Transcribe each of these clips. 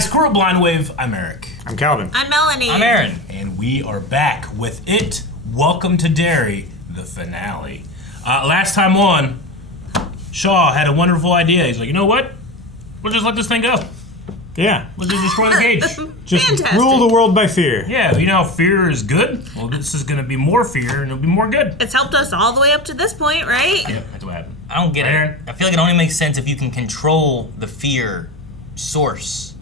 guys, Squirrel Blind Wave. I'm Eric. I'm Calvin. I'm Melanie. I'm Aaron. And we are back with It, Welcome to Derry, the finale. Last time on, Shaw had a wonderful idea. He's like, you know what? We'll just let this thing go. Yeah. We'll just destroy the cage. Just Fantastic. rule the world by fear. Yeah, you know how fear is good? Well, this is going to be more fear, and it'll be more good. It's helped us all the way up to this point, right? Yep, that's what happened. I don't get Aaron? it. I feel like it only makes sense if you can control the fear source.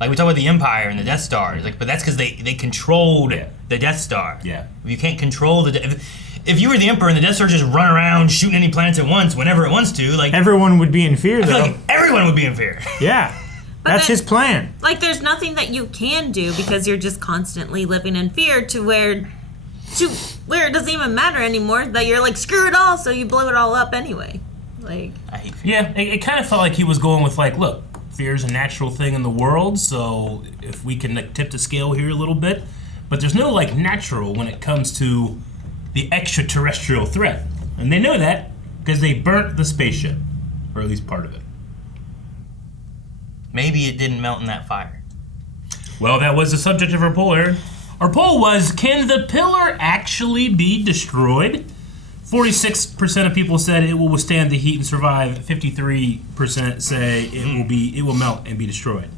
Like we talk about the Empire and the Death Star, like, but that's because they controlled the Death Star. Yeah. If you can't control if you were the Emperor and the Death Star just run around shooting any planets at once whenever it wants to, like Everyone would be in fear, I though. feel like everyone would be in fear. Yeah. That's then- his plan. Like, there's nothing that you can do because you're just constantly living in fear to where it doesn't even matter anymore. That you're like, screw it all, so you blow it all up anyway. Like, I hate fear. Yeah, it kind of felt like he was going with, like, look, fear is a natural thing in the world, so if we can like, tip the scale here a little bit. But there's no, like, natural when it comes to the extraterrestrial threat. And they know that because they burnt the spaceship, or at least part of it. Maybe it didn't melt in that fire. Well, that was the subject of our poll, Aaron. Our poll was, can the pillar actually be destroyed? 46% of people said it will withstand the heat and survive. 53% say it will melt and be destroyed.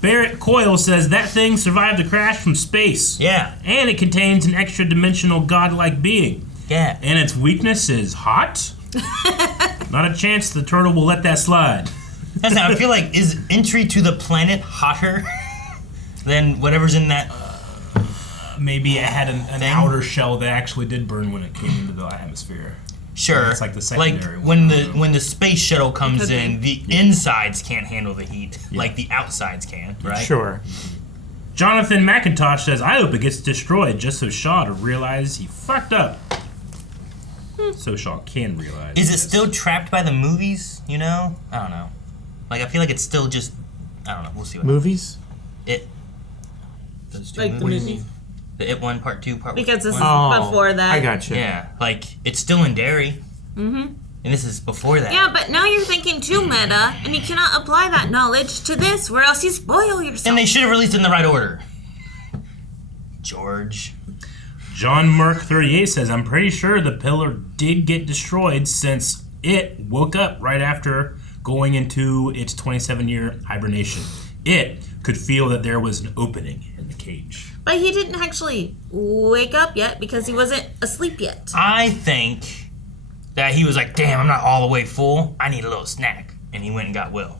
Barrett Coyle says that thing survived a crash from space. Yeah. And it contains an extra-dimensional godlike being. Yeah. And its weakness is hot? Not a chance the turtle will let that slide. Listen, I feel like, is entry to the planet hotter than whatever's in that? Maybe it had an outer shell that actually did burn when it came into the atmosphere. Sure. It's like the secondary one. one. when the space shuttle comes Could in, the insides can't handle the heat like the outsides can, right? Sure. Jonathan McIntosh says, I hope it gets destroyed just so Shaw to realize he fucked up. So Shaw can realize. Is it still trapped by the movies, you know? I don't know. Like, I feel like it's still just, I don't know, we'll see what Movies? It. Those two like the movies. movie. The It 1, Part 2, Part 1. Because this is Oh, before that. I got you. Yeah, like, it's still in Derry. Mm-hmm. And this is before that. Yeah, but now you're thinking too meta, and you cannot apply that knowledge to this, where else you spoil yourself. And they should have released it in the right order. George. John Merck 38 says, I'm pretty sure the pillar did get destroyed since it woke up right after going into its 27-year hibernation. It could feel that there was an opening in the cage. But he didn't actually wake up yet because he wasn't asleep yet. I think that he was like, damn, I'm not all the way full. I need a little snack. And he went and got Will.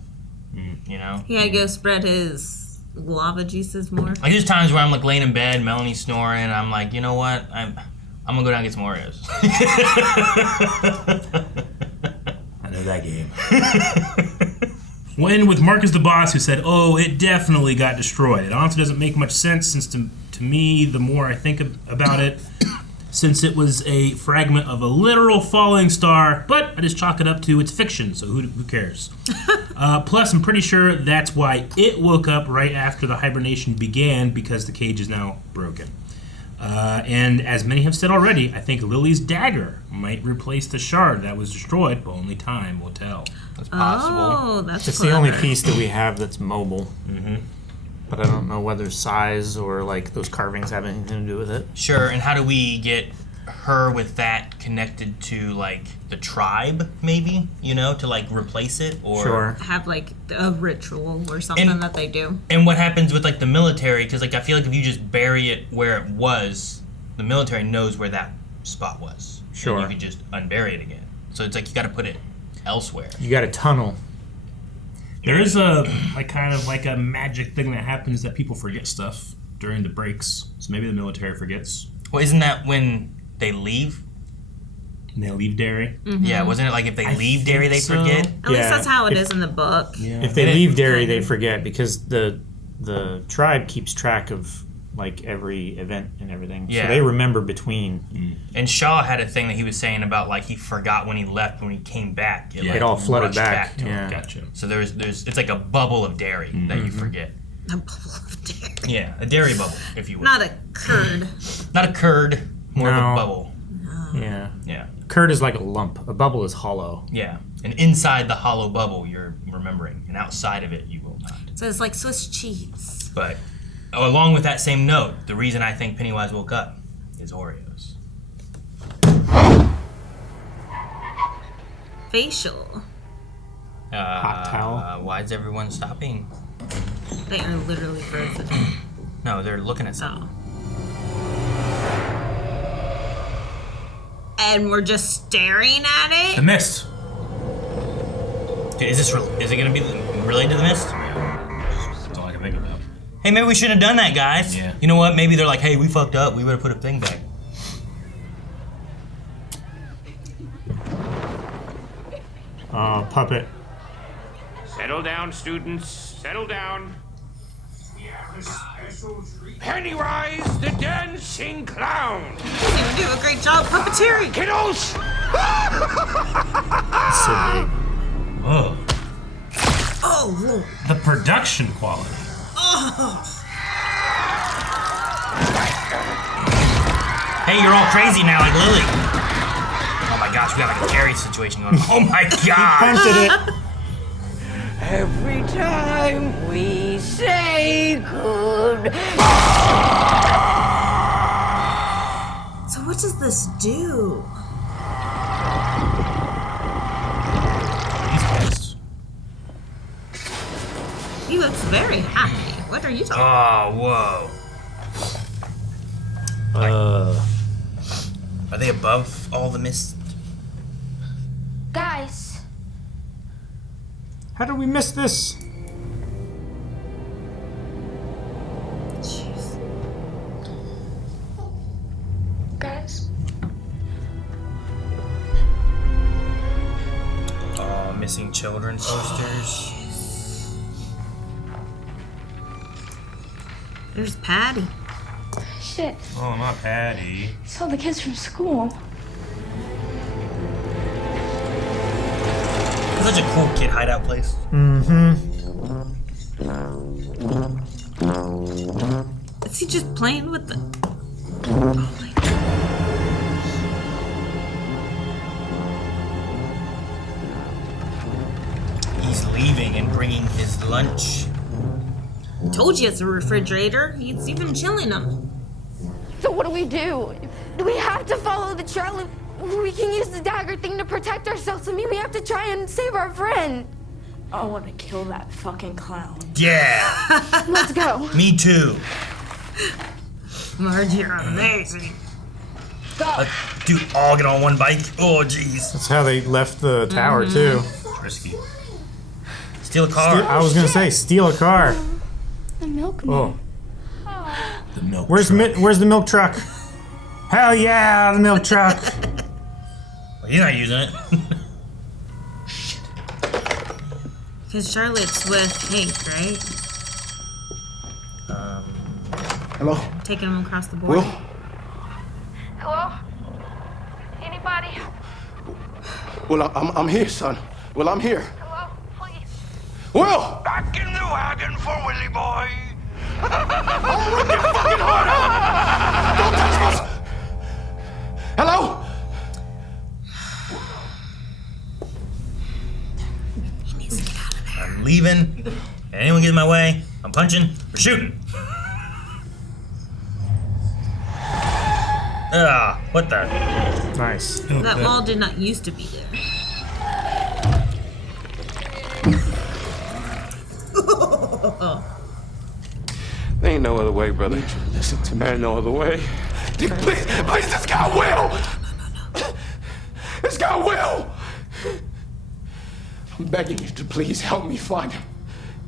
You know? He had to go spread his lava juices more. Like, there's times where I'm like laying in bed, Melanie's snoring, and I'm like, you know what? I'm gonna go down and get some Oreos. I know that game. We'll end with Marcus the Boss, who said, oh, it definitely got destroyed. It honestly doesn't make much sense since to me, the more I think about it, since it was a fragment of a literal falling star, but I just chalk it up to it's fiction, so who cares? Plus, I'm pretty sure that's why it woke up right after the hibernation began, because the cage is now broken. And as many have said already, I think Lily's dagger might replace the shard that was destroyed, but only time will tell. That's possible. Oh, that's It's clever. the only piece that we have that's mobile. Mm-hmm. But I don't know whether size or like those carvings have anything to do with it. Sure, and how do we get her with that connected to, like, the tribe, maybe? You know, to, like, replace it? Or Sure. Have like a ritual or something And- that they do. And what happens with, like, the military? Because, like, I feel like if you just bury it where it was, the military knows where that spot was. Sure. And you could just unbury it again. So it's like you got to put it elsewhere. You got a tunnel. There is a kind of a magic thing that happens that people forget stuff during the breaks. So maybe the military forgets. Well, isn't that when they leave? And they leave Derry. Yeah, wasn't it like if they I leave Derry, they think so. forget? At least Yeah. that's how it If- is in the book. Yeah. If they And leave Derry, they forget because the tribe keeps track of like every event and everything. Yeah. So they remember between. And Shaw had a thing that he was saying about like he forgot when he left, but when he came back, Yeah. like, It all flooded rushed back. to him. Yeah. Gotcha. So there's it's like a bubble of Derry that you forget. A bubble of dairy. Yeah, a Derry bubble, if you will. Not a curd. Not a curd, more of No. a bubble. Yeah. Yeah. Curd is like a lump. A bubble is hollow. Yeah. And inside the hollow bubble, you're remembering, and outside of it, you will not. So it's like Swiss cheese. But along with that same note, the reason I think Pennywise woke up is Oreos. Facial. Hot towel. Why is everyone stopping? They are literally frozen. No, they're looking at something. Oh. And we're just staring at it? The mist. Okay, is it gonna be related to the mist? That's all I can think about. Hey, maybe we shouldn't have done that, guys. Yeah. You know what? Maybe they're like, hey, we fucked up. We better put a thing back. Puppet. Settle down, students. Settle down. Pennywise, the dancing clown. You do a great job puppeteering. Kiddos! So big. Oh, Oh, Lord. the production quality. Hey, you're all crazy now, like Lily. Oh my gosh, we got like a Terry situation going on. Oh my gosh. Punted it. Every time we say goodbye. So what does this do? He's pissed. He looks very happy. What are you talking Oh, whoa. Are they above all the mist? Guys, How did we miss this? Jeez. guys. Oh, missing children posters. There's Patty. Shit. Oh, not Patty. Saw the kids from school. Such a cool kid hideout place. Is he just playing with the... Oh my God. He's leaving and bringing his lunch. Told you it's a refrigerator. He's even chilling them. So what do we do? Do we have to follow the trail? We can use the dagger thing to protect ourselves. I mean, we have to try and save our friend. I want to kill that fucking clown. Yeah, Let's go. me too. Marge, you're amazing. Dude, all get on one bike. Oh, jeez. That's how they left the tower, too. Risky. Steal a car. I was gonna say, steal a car. The milkman. Oh. The milk Where's truck. where's the milk truck? Hell yeah, the milk truck. Well, he's not using it. Because Charlotte's with Hank, right? Hello? Taking him across the border. Will? Hello? Anybody? Well, I'm here, son. Well, I'm here. Hello? Please. Will! Back in the wagon for Willie boy. Don't touch us! Hello? He needs to get out of there. I'm leaving. Anyone get in my way, I'm punching or shooting. Ah, what the? Nice. That wall did not used to be there. There ain't no other way, brother. Listen to me. There ain't no other way. Please, this guy will! This guy will! I'm begging you to please help me find him.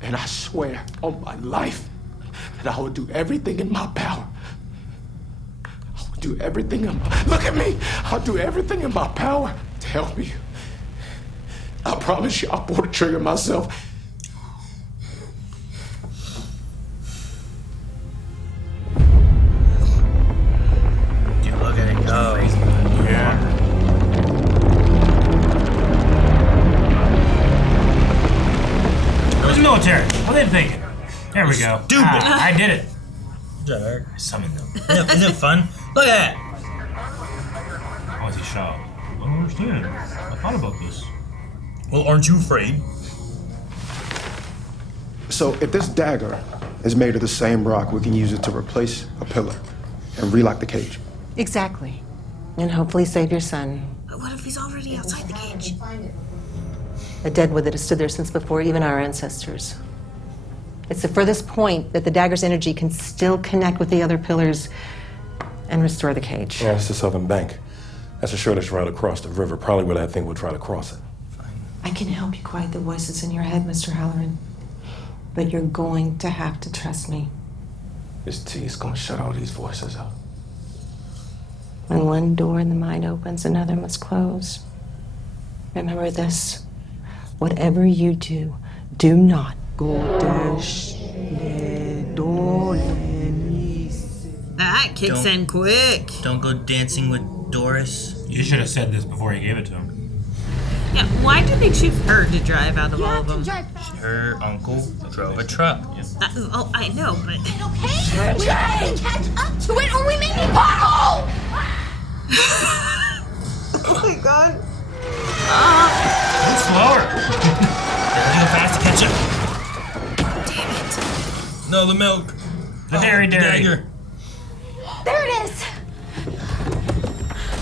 And I swear on my life that I will do everything in my power. I will do everything in my... Look at me! I'll do everything in my power to help you. I promise you I'll pull the trigger myself. Dude, look at it go. Yeah. Where's the military? What are they thinking? There we go. Stupid. I did it. Good job, Eric. I summoned them. Isn't it fun? Look at that. Why was he shot? I don't understand. I thought about this. Well, aren't you afraid? So if this dagger is made of the same rock, we can use it to replace a pillar and relock the cage. Exactly. And hopefully save your son. But what if he's already outside the cage? A deadwood that has stood there since before even our ancestors. It's the furthest point that the dagger's energy can still connect with the other pillars and restore the cage. Yeah, it's the southern bank. That's the shortest route across the river, probably where that thing will try to cross it. I can help you quiet the voices in your head, Mr. Halloran. But you're going to have to trust me. This tea is gonna shut all these voices out. When one door in the mind opens, another must close. Remember this. Whatever you do, do not go dash le do That kicks in quick. Don't go dancing with Doris. You should have said this before you gave it to him. Yeah, why did they choose her to drive out of all of them? Her uncle drove a truck. Oh, I know, but... We're trying to catch up to it or we may be bottled! Oh my god. Move slower. Gotta go fast to catch up. Damn it. No, the milk. The Derry. Dagger. There it is!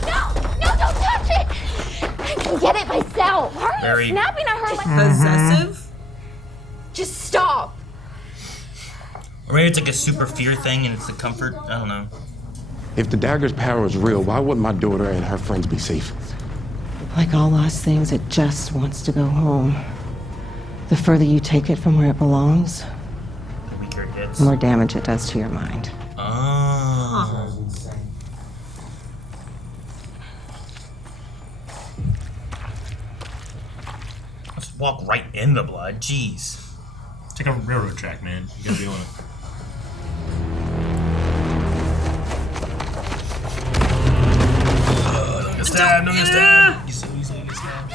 No, don't touch it! I can get it myself. Why are Very- you snapping at her like Possessive? Just stop. Or maybe it's like a super fear thing and it's the comfort. I don't know. If the dagger's power is real, why wouldn't my daughter and her friends be safe? Like all lost things, it just wants to go home. The further you take it from where it belongs, The weaker it gets. the more damage it does to your mind. Oh. Let's walk right in the blood. Jeez. It's like a railroad track, man. You gotta be on it. Don't get stabbed. Don't get stabbed. You so easily get stabbed.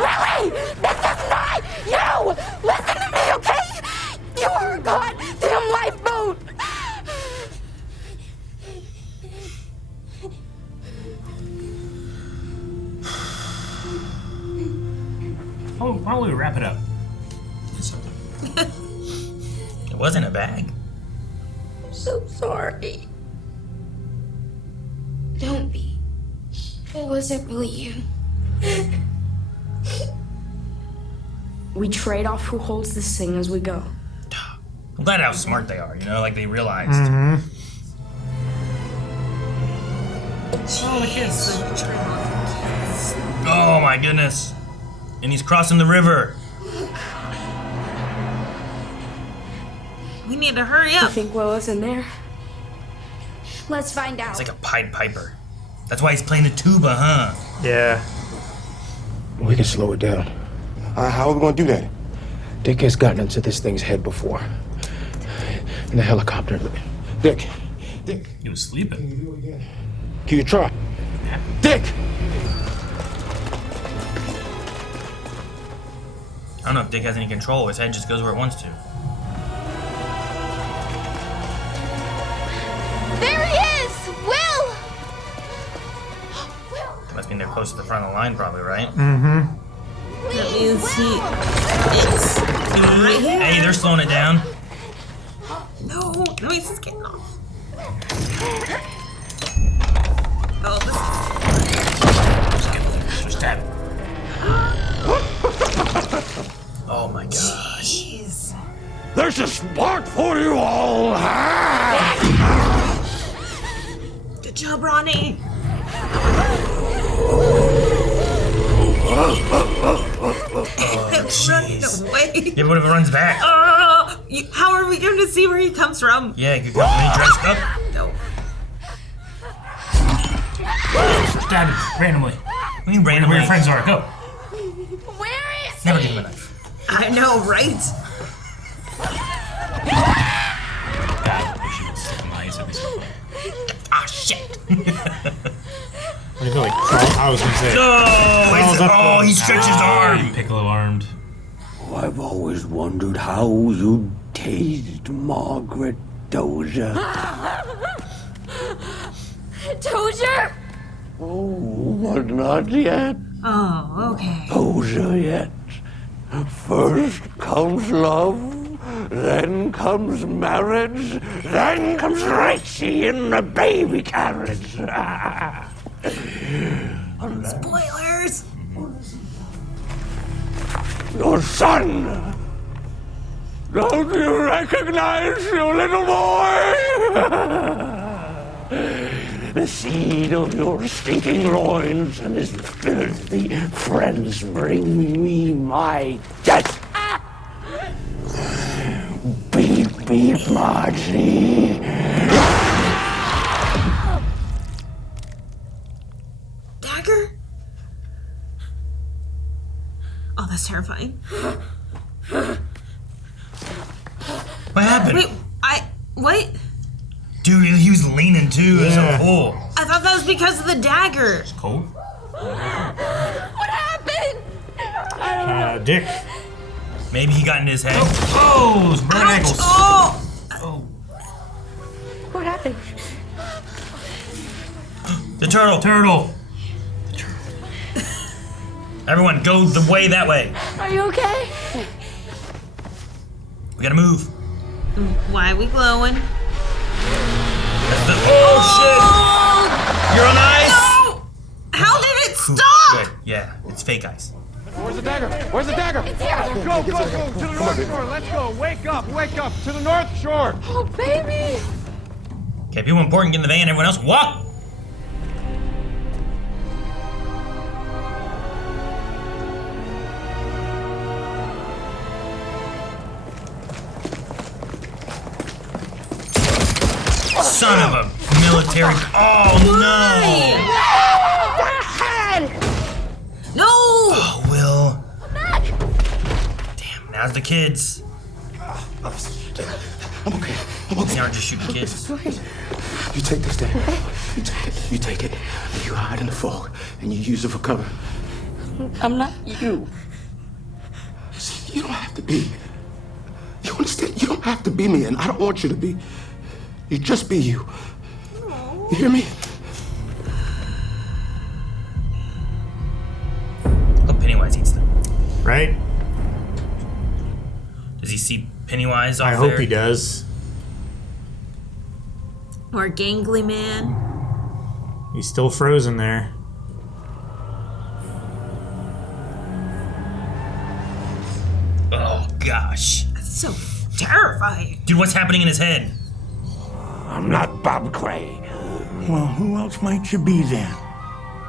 Lily! This is not you! Listen to me, okay? You are a goddamn lifeboat! Oh, why don't we wrap it up? It wasn't a bag. I'm so sorry. Don't be. It wasn't really you. We trade off who holds this thing as we go. I'm glad how smart they are, you know, like they realized. Oh, the kids. Oh my goodness. And he's crossing the river. We need to hurry You up. think Willow's in there? Let's find out. It's like a Pied Piper. That's why he's playing the tuba, huh? Yeah. We can slow it down. How are we gonna do that? Dick has gotten into this thing's head before. In the helicopter. Dick. He was sleeping. Can you try? Dick! I don't know if Dick has any control. His head just goes where it wants to. There he is! Will! That must mean they're close to the front of the line, probably, right? That means it's right here. Hey, they're slowing it down. No, means he's getting off. Oh, Just stab it. Oh my gosh. jeez. There's a spot for you all. Good job, Ronnie. Running away. Yeah, but what if it runs back? How are we going to see where he comes from? Yeah, good company dressed up. No. Stab him randomly. We can randomly. Where your friends are. Go. Where is Never he? give him a knife. I know, right? God, we should stick him ice every single time. Ah, shit. I feel like I was gonna say. Oh, he stretched his arm. Piccolo armed. I've always wondered how you tased Margaret Dozier. Dozier? Oh, but not yet. Oh, okay. Dozier yet. First comes love, Then comes marriage. Then comes Richie in the baby carriage. Spoilers! Your son! Don't you recognize your little boy? The seed of your stinking loins and his filthy friends bring me my death. Beep, beep, Margie. Dagger? Oh, that's terrifying. What happened? Wait, what? Dude, he was leaning too. It was so cool. I thought that was because of the dagger. It's cold. What happened? Dick. Maybe he got in his head. Oh, burn ankles. Oh! What happened? The turtle. Turtle. Everyone, go the way that way. Are you okay? We gotta move. Why are we glowing? Oh shit! You're on ice. No! How did it stop? Good. Yeah, it's fake ice. Where's the dagger? Where's the dagger? It's here. Go, to the north shore. Let's go. Wake up, to the north shore. Oh, baby. Okay, people important, get in the van. Everyone else, walk. Son of a military. Oh No! Oh, Will. Damn, now's the kids. I'm okay. These aren't just shooting kids. You take this dagger. You take it. And you hide in the fog. And you use it for cover. I'm not you. See, you don't have to be. You understand? You don't have to be me, and I don't want you to be. You just be you. You hear me? Look, Pennywise eats them. Right? Does he see Pennywise off I there? hope he does. Or gangly man. He's still frozen there. Oh, gosh. That's so terrifying. Dude, what's happening in his head? I'm not Bob Cray. Well, who else might you be then?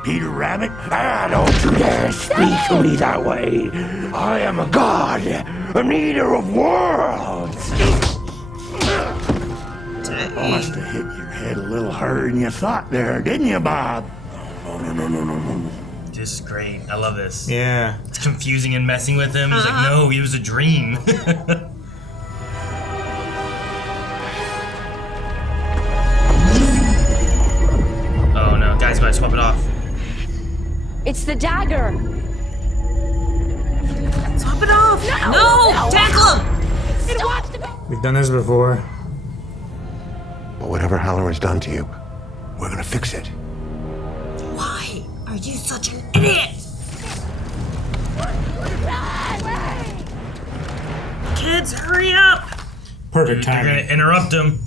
Peter Rabbit? Ah, don't you dare speak to me that way. I am a god, an eater of worlds. Must have hit your head a little harder than you thought there, didn't you, Bob? No. This is great. I love this. Yeah. It's confusing and messing with him. He's like, no, it was a dream. Oh no, guys, gotta swap it off. It's the dagger. Swap it off. No! Tackle him! We've done this before. But whatever Halloran's done to you, we're gonna fix it. Why are you such an idiot? Kids, hurry up! Perfect You're timing. gonna interrupt him.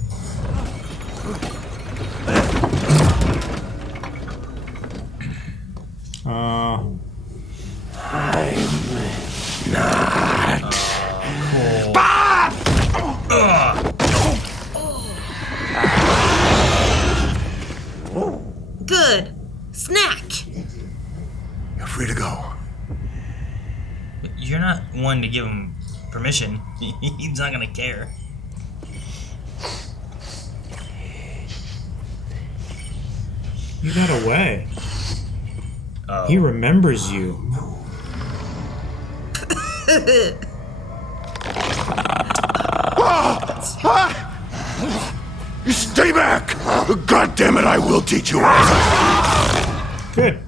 I'm not cool. Bob! Good. Snack. You're free to go. You're not one to give him permission. He's not gonna care. You got away. Oh. He remembers you. You stay back! God damn it, I will teach you. Good.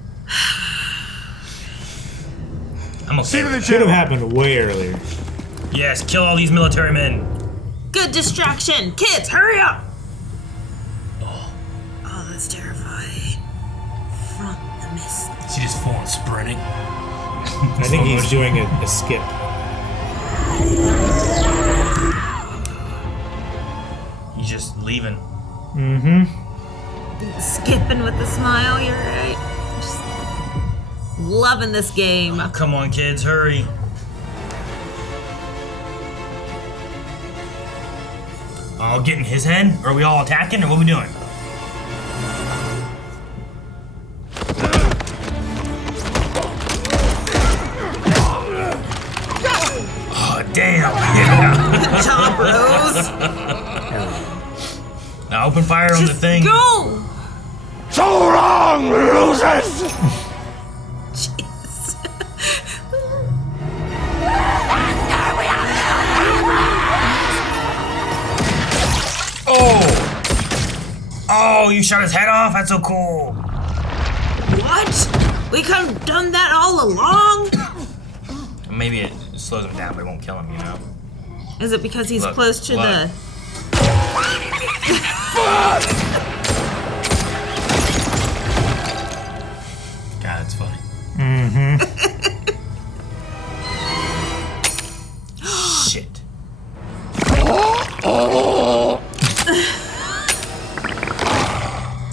I'm okay. Should have happened way earlier. Yes, kill all these military men. Good distraction. Kids, hurry up! Oh, that's terrifying. From the mist. She just full on sprinting. I think he's doing a skip. leaving. Mm-hmm. Skipping with a smile, you're right. Just loving this game. Oh, come on, kids, hurry. Oh, getting his head? Or are we all attacking, or what are we doing? Oh, damn. Yeah. Good job, Rose. Now open fire on the thing. Go! So long, losers! Jeez. Oh, you shot his head off? That's so cool. What? We could have done that all along? Maybe it slows him down, but it won't kill him, you know? Is it because he's Look, close to the... God, it's funny. Mm-hmm. Shit.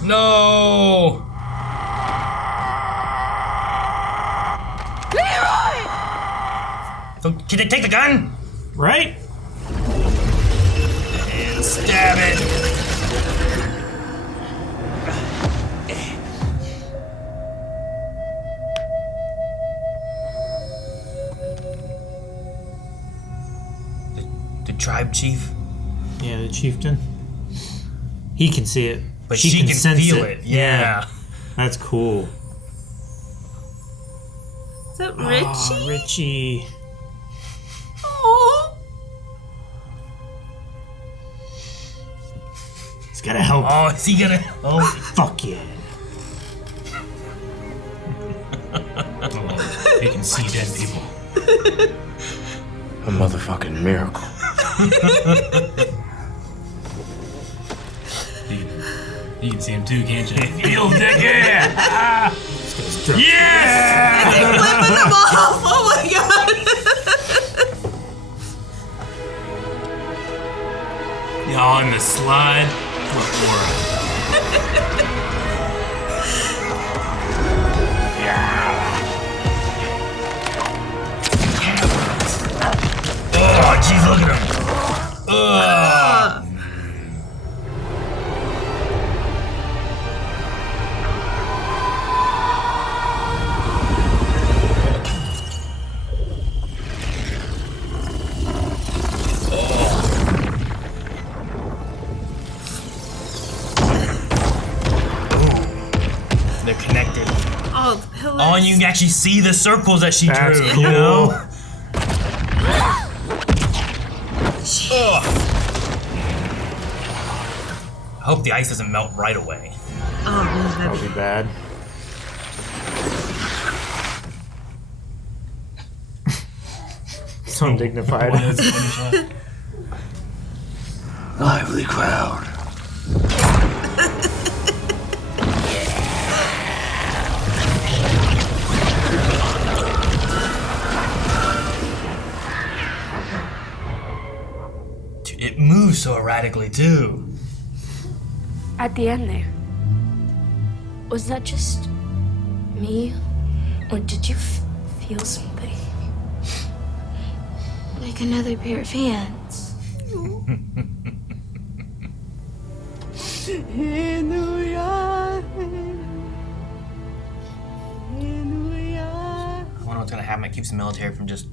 No! So, can they take the gun? Right? And stab it. The tribe chief? Yeah, the chieftain. He can see it. But she can sense feel it. Yeah. That's cool. Is that Richie? Oh, Richie. Oh. He's gotta help. Oh, is he gonna? Oh, fuck yeah. Oh, he can see dead people. A motherfucking miracle. You can see him too, can't you? Feel dick, yeah! Yes! He's flipping them off! Oh my god! Y'all in the slide. What aura? oh, jeez, look at him. They're connected. Oh, pillars. Oh, and you can actually see the circles that she That's drew. cool. You know? I hope the ice doesn't melt right away. Oh, man, That'll be bad. So undignified. Lively crowd. It moves so erratically, too. At the end there, was that just me? Or did you feel something? Like another pair of hands. I wonder what's gonna happen that keeps the military from just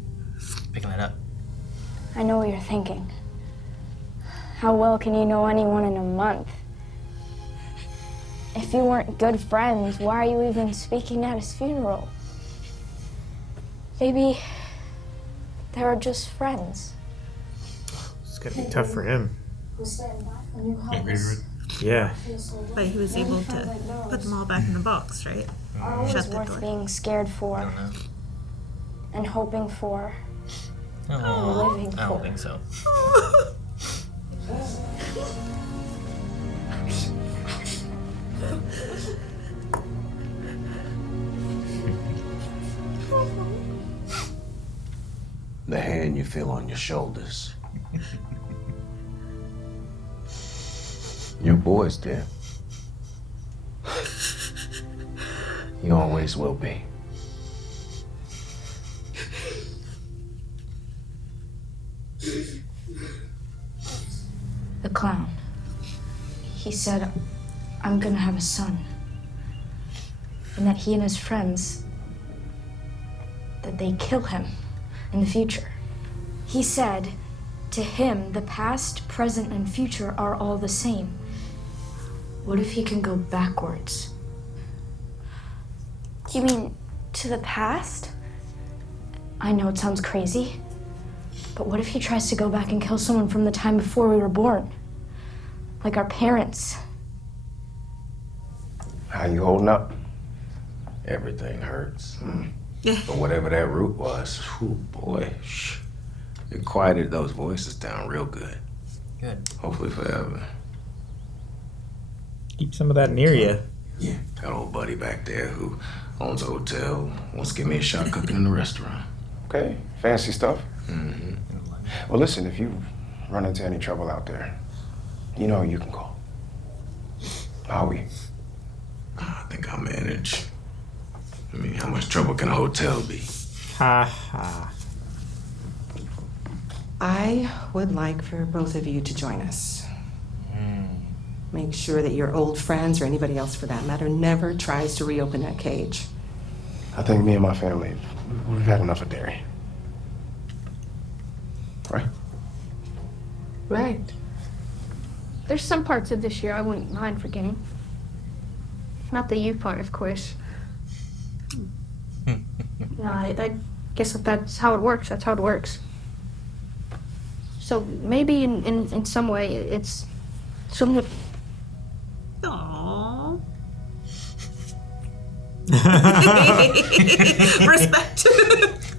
picking it up. I know what you're thinking. How well can you know anyone in a month? If you weren't good friends, why are you even speaking at his funeral? Maybe they were just friends. It's gonna be tough for him. Yeah. But he was able to put them all back in the box, right? Shut the Worth door. being scared for and hoping for. Oh, living I don't for. think so. The hand you feel on your shoulders. Your boy's dead. He always will be. The clown. He said, I'm gonna have a son. And that he and his friends, that they kill him in the future. He said, to him, the past, present, and future are all the same. What if he can go backwards? You mean to the past? I know it sounds crazy, but what if he tries to go back and kill someone from the time before we were born? Like our parents. How you holding up? Everything hurts. Yeah. But whatever that root was, whew, boy, it quieted those voices down real good. Good. Hopefully forever. Keep some of that near you. Yeah, got old buddy back there who owns a hotel, wants to give me a shot cooking in the restaurant. Okay, fancy stuff. Mm-hmm. Well, listen, if you run into any trouble out there, you know you can call. How are we? I think I'll manage. I mean, how much trouble can a hotel be? Ha ha. I would like for both of you to join us. Make sure that your old friends, or anybody else for that matter, never tries to reopen that cage. I think me and my family, we've had enough of Derry. Right? Right. There's some parts of this year I wouldn't mind forgetting. Not the you part, of course. No, I guess if that's how it works, that's how it works. So maybe in some way it's something. Aww. Respect.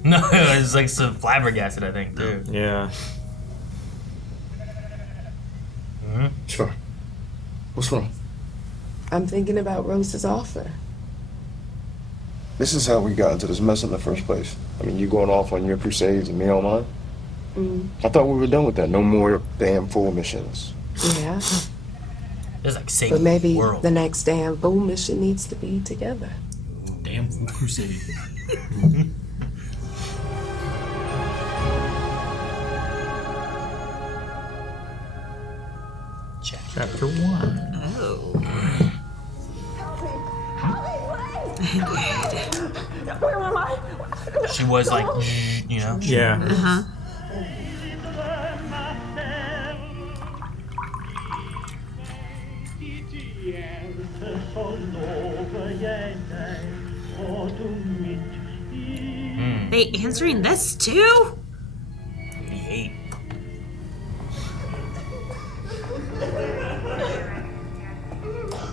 No, it's like so flabbergasted, I think, too. Yeah. Sure. What's wrong? I'm thinking about Rose's offer. This is how we got into this mess in the first place. I mean, you going off on your crusades and me on mine? I thought we were done with that. No more damn fool missions. Yeah. It's like save But maybe the world. the next damn fool mission needs to be together. Damn fool crusade. Chapter 1. Oh. Where am I? She was like, you know? Yeah. Uh-huh. They answering this too? 88.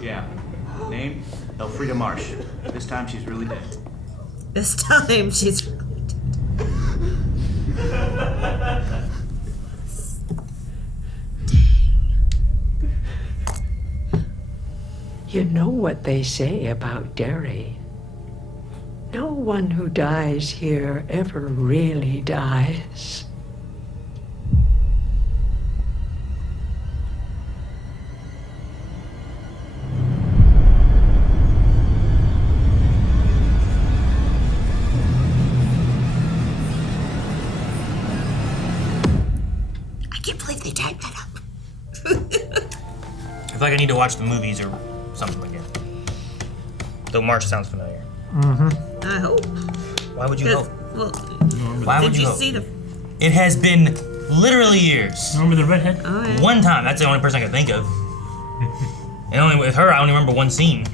Yeah. Name? Elfrida Marsh. This time she's really dead. This time she's You know what they say about Derry. No one who dies here ever really dies. I can't believe they typed that up. I feel like I need to watch the movies or something like that. Though Marsh sounds familiar. Mm-hmm. I hope. Why would you hope? Well, Why would did you you hope? see the? It has been literally years. Remember the redhead? Oh, yeah. One time. That's the only person I can think of. And only with her, I only remember one scene.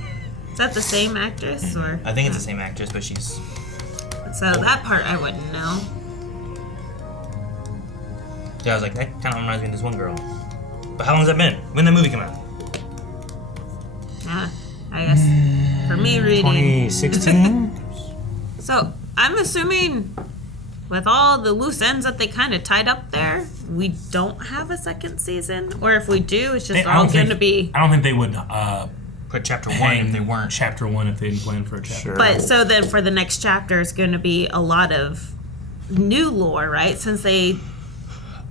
Is that the same actress or? I think it's the same actress, but she's. So that part I wouldn't know. Yeah, I was like, that kind of reminds me of this one girl. But how long has that been? When did the movie come out? Yeah, I guess for me reading 2016? So I'm assuming with all the loose ends that they kind of tied up there, we don't have a second season, or if we do, it's just all going to be. I don't think they would put chapter 1 if they weren't. Chapter 1 if they didn't plan for a chapter. Sure. But so then for the next chapter is going to be a lot of new lore, right? Since they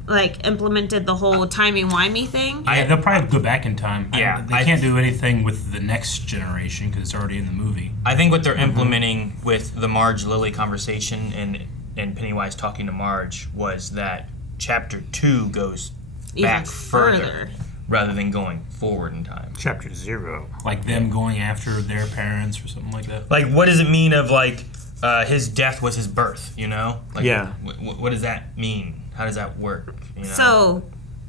like implemented the whole timey-wimey thing. They'll probably go back in time. Yeah, They can't do anything with the next generation because it's already in the movie. I think what they're implementing with the Marge Lily conversation and Pennywise talking to Marge was that chapter 2 goes back Even further rather than going forward in time. Chapter 0. Like them going after their parents or something like that. Like, what does it mean of, like, his death was his birth, you know? Like, Yeah. What does that mean? How does that work? You know? So,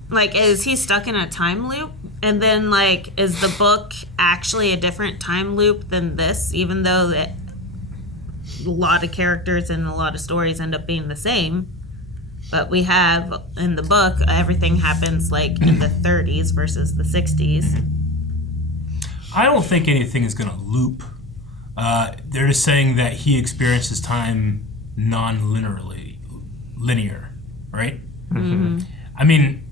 like, is he stuck in a time loop? And then, like, is the book actually a different time loop than this, even though that a lot of characters and a lot of stories end up being the same? But we have, in the book, everything happens, like, in the 30s versus the 60s. I don't think anything is going to loop. They're just saying that he experiences time linear, right? Mm-hmm. I mean,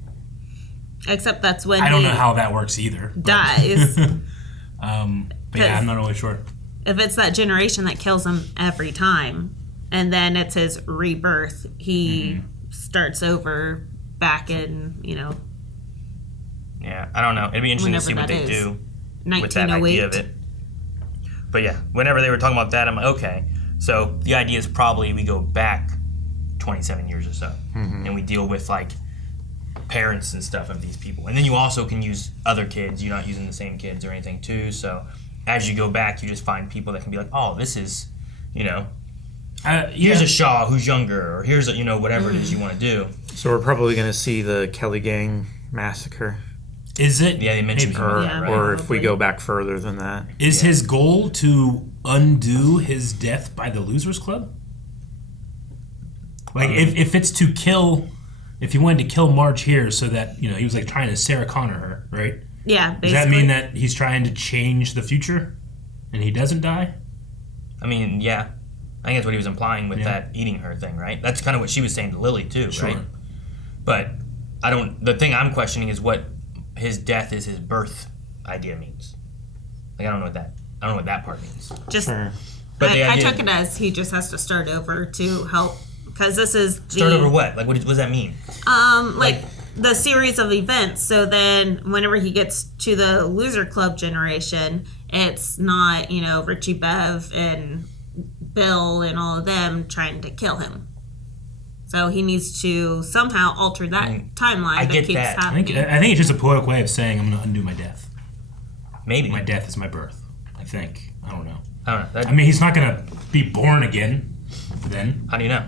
Except that's when I don't he know how that works either. dies. But yeah, I'm not really sure. If it's that generation that kills him every time, and then it's his rebirth, he starts over back in, Yeah, I don't know. It'd be interesting to see what they do with that idea of 1908. it. But yeah, whenever they were talking about that, I'm like, okay. So the idea is probably we go back 27 years or so, and we deal with, like, parents and stuff of these people. And then you also can use other kids. You're not using the same kids or anything, too. So as you go back, you just find people that can be like, oh, this is, here's a Shaw who's younger, or here's a, whatever it is you want to do. So we're probably going to see the Kelly Gang massacre. Is it? Yeah, they mentioned or if we go back further than that. Is his goal to undo his death by the Losers Club? Like, if it's to kill, if he wanted to kill Marge here so that, he was like trying to Sarah Connor her, right? Yeah, basically. Does that mean that he's trying to change the future and he doesn't die? I mean, yeah. I think that's what he was implying with that eating her thing, right? That's kind of what she was saying to Lily, too, right? But the thing I'm questioning is what his death is his birth idea means. Like, I don't know what that part means. Just, but I took it as he just has to start over to help, because this is start over what? Like, what does that mean? Like the series of events. So then whenever he gets to the Loser Club generation, it's not, Richie, Bev, and Bill and all of them trying to kill him. So he needs to somehow alter that timeline I that get keeps that. happening. I think it's just a poetic way of saying I'm going to undo my death. Maybe. My death is my birth, I think. I don't know. That, I mean, he's not going to be born again then. How do you know?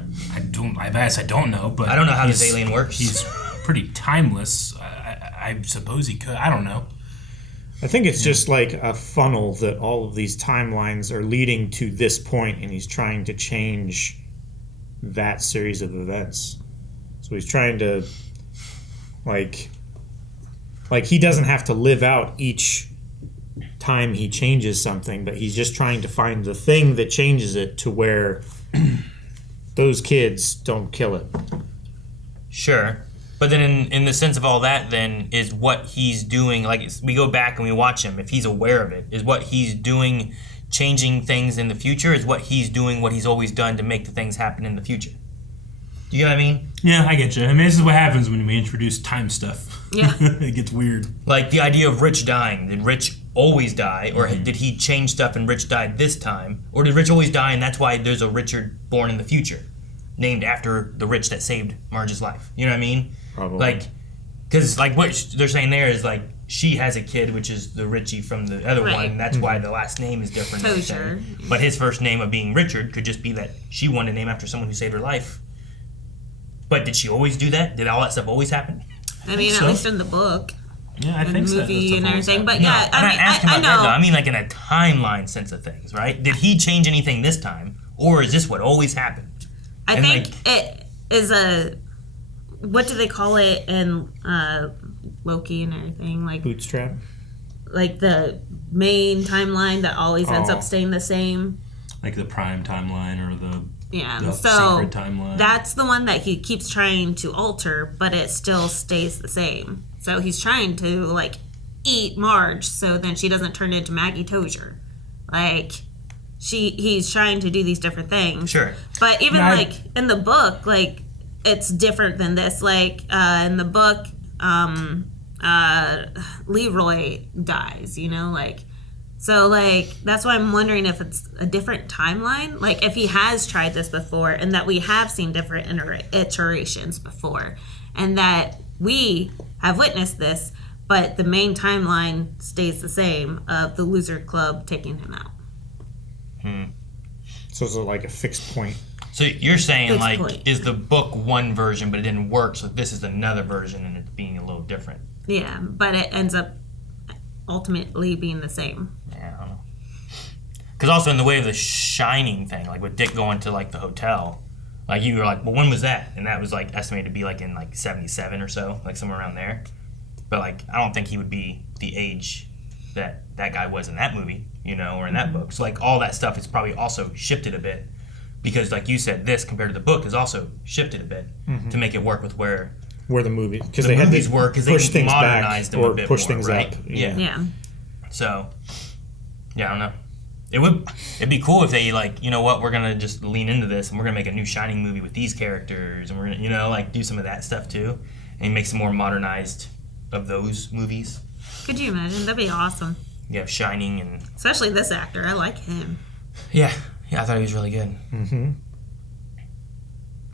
I guess I don't know, but I don't know how this alien works. He's pretty timeless. I suppose he could. I don't know. I think it's just like a funnel that all of these timelines are leading to this point, and he's trying to change that series of events. So he's trying to, like he doesn't have to live out each time he changes something, but he's just trying to find the thing that changes it to where those kids don't kill it. Sure. But then in the sense of all that, then, is what he's doing, like, we go back and we watch him, if he's aware of it, is what he's doing changing things in the future? Is what he's doing what he's always done to make the things happen in the future? Do you know what I mean? Yeah, I get you. I mean, this is what happens when we introduce time stuff. Yeah. It gets weird. Like, the idea of Rich dying. Did Rich always die? Or did he change stuff and Rich died this time? Or did Rich always die and that's why there's a Richard born in the future? Named after the Rich that saved Marge's life. You know what I mean? Probably. Like, because, like, what they're saying there is, like, she has a kid, which is the Richie from the other one, and that's why the last name is different. Tozier. But his first name of being Richard could just be that she wanted to name after someone who saved her life. But did she always do that? Did all that stuff always happen? I mean, at least in the book. Yeah, I and think the movie so. and everything. But No, yeah, I'm I not mean, asking I about that, know. though. I mean, like, in a timeline sense of things, right? Did he change anything this time? Or is this what always happened? I think it is a, what do they call it in Loki and everything? Like Bootstrap? Like the main timeline that always ends up staying the same. Like the prime timeline or the So secret timeline. that's the one that he keeps trying to alter, but it still stays the same. So he's trying to, like, eat Marge so then she doesn't turn into Maggie Tozier. Like, he's trying to do these different things. Sure. But even, like, in the book, like, it's different than this. Like in the book, Leroy dies, you know, like, so like that's why I'm wondering if it's a different timeline, like if he has tried this before and that we have seen different iterations before and that we have witnessed this, but the main timeline stays the same of the loser club taking him out. So it's like a fixed point. So you're saying Fixed like, point. is the book one version, but it didn't work, so this is another version and it's being a little different. Yeah, but it ends up ultimately being the same. Yeah, I don't know. Because also in the way of the Shining thing, like with Dick going to like the hotel, like you were like, well, when was that? And that was like estimated to be like in like 77 or so, like somewhere around there. But like, I don't think he would be the age that that guy was in that movie, you know, or in that book. So like all that stuff is probably also shifted a bit. Because like you said, this compared to the book is also shifted a bit to make it work with where the movie, because the they had movies to were, because push they things modernized back them or a bit push more, things right? up. Yeah. So, yeah, I don't know. It'd be cool if they like, you know what, we're gonna just lean into this and we're gonna make a new Shining movie with these characters and we're gonna, you know, like do some of that stuff too and make some more modernized of those movies. Could you imagine? That'd be awesome. You have Shining and Especially this actor. I like him. yeah, I thought he was really good. Mm-hmm.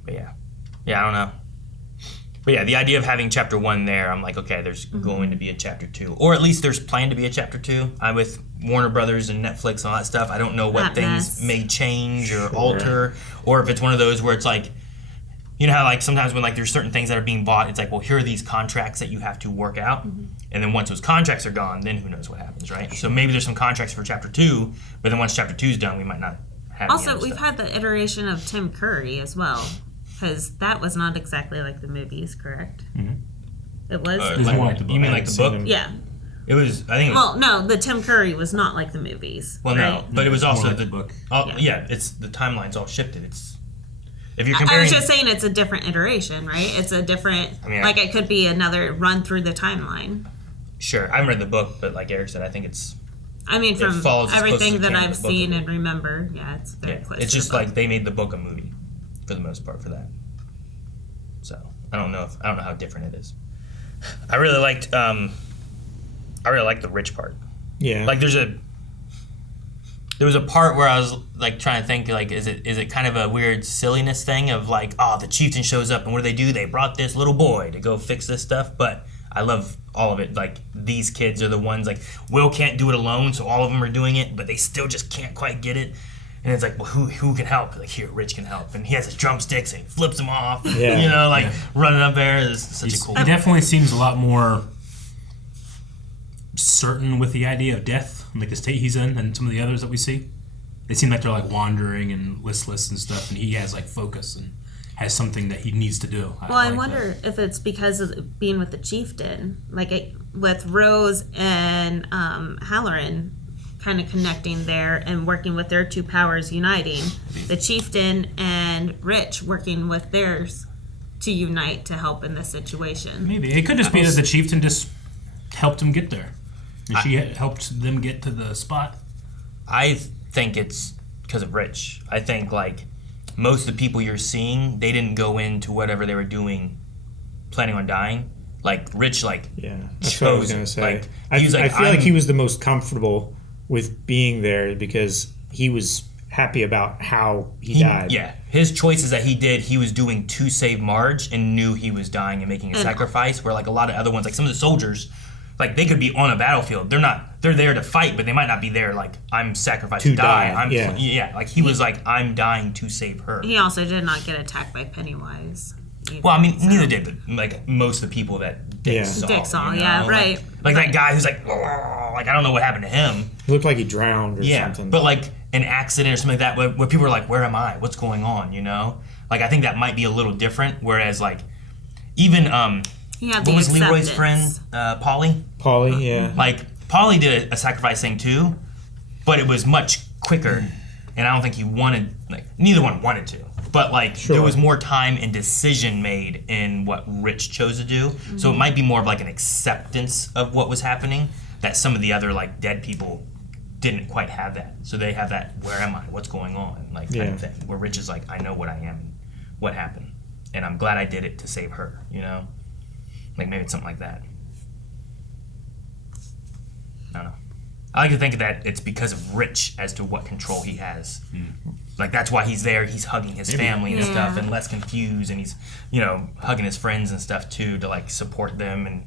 But yeah, I don't know. But yeah, the idea of having chapter 1 there, I'm like, okay, there's going to be a chapter 2. Or at least there's planned to be a chapter 2. I'm with Warner Brothers and Netflix and all that stuff. I don't know what things may change or alter. Or if it's one of those where it's like, you know how like sometimes when like there's certain things that are being bought, it's like, well, here are these contracts that you have to work out. And then once those contracts are gone, then who knows what happens, right? So maybe there's some contracts for chapter 2, but then once chapter 2 is done, we might not have any Also, other we've stuff. had the iteration of Tim Curry as well. Because that was not exactly like the movies, correct? It was? You mean like the book? Yeah. It was, I think it was. Well, no, the Tim Curry was not like the movies. Well, right? no, but it was also More like the book. Yeah, it's the timeline's all shifted. It's if you're I comparing. was just saying it's a different iteration, right? It's a different, like it could be another run through the timeline. Sure, I haven't read the book, but like Eric said, I think it's. I mean, it from follows as close as everything it that can to I've the book seen of it. and remember, yeah, it's very close. It's to just the book. like they made the book a movie, for the most part, for that. So I don't know how different it is. I really liked the Rich part. Yeah. Like there was a part where I was like trying to think like is it kind of a weird silliness thing of like, oh, the chieftain shows up and what do? They brought this little boy to go fix this stuff, but I love all of it. Like these kids are the ones like Will can't do it alone, so all of them are doing it, but they still just can't quite get it. And it's like, well, who can help? Like here, Rich can help, and he has his drumsticks and he flips them off. Yeah. You know, like running up there is such a cool. He definitely seems a lot more certain with the idea of death, like the state he's in, than some of the others that we see. They seem like they're like wandering and listless and stuff, and he has like focus and has something that he needs to do. Well, I like wonder if it's because of being with the chieftain, like with Rose and Halloran kind of connecting there and working with their two powers uniting. The chieftain and Rich working with theirs to unite to help in this situation. Maybe it could just be that the chieftain just helped him get there, and she helped them get to the spot. I think it's because of Rich. I think like most of the people you're seeing, they didn't go into whatever they were doing planning on dying. Like Rich, like That's what I was gonna say. Like, I he was like, feel like he was the most comfortable with being there because he was happy about how he died. Yeah, his choices that he did, he was doing to save Marge and knew he was dying and making a sacrifice. Where like a lot of other ones, like some of the soldiers, like they could be on a battlefield. They're there to fight, but they might not be there like I'm sacrificed to die. Like he was like I'm dying to save her. He also did not get attacked by Pennywise. Well, I mean, neither did, but like most of the people that Dick saw. Dick saw, you know? yeah, right. Like that guy who's like I don't know what happened to him. He looked like he drowned or something. But like an accident or something like that, where people are like, "Where am I? What's going on?" You know, like I think that might be a little different. Whereas like even what was Leroy's friend, Polly? Polly, yeah. Like Polly did a sacrifice thing too, but it was much quicker, and I don't think he wanted. Like neither one wanted to. But like there was more time and decision made in what Rich chose to do. So it might be more of like an acceptance of what was happening that some of the other like dead people didn't quite have that. So they have that where am I? What's going on? Like kind of thing. Where Rich is like, I know what I am, what happened. and I'm glad I did it to save her, you know? Like, maybe it's something like that. I don't know. I like to think that it's because of Rich as to what control he has. Like, that's why he's there. He's hugging his family and stuff and less confused, and he's, you know, hugging his friends and stuff, too, to, like, support them and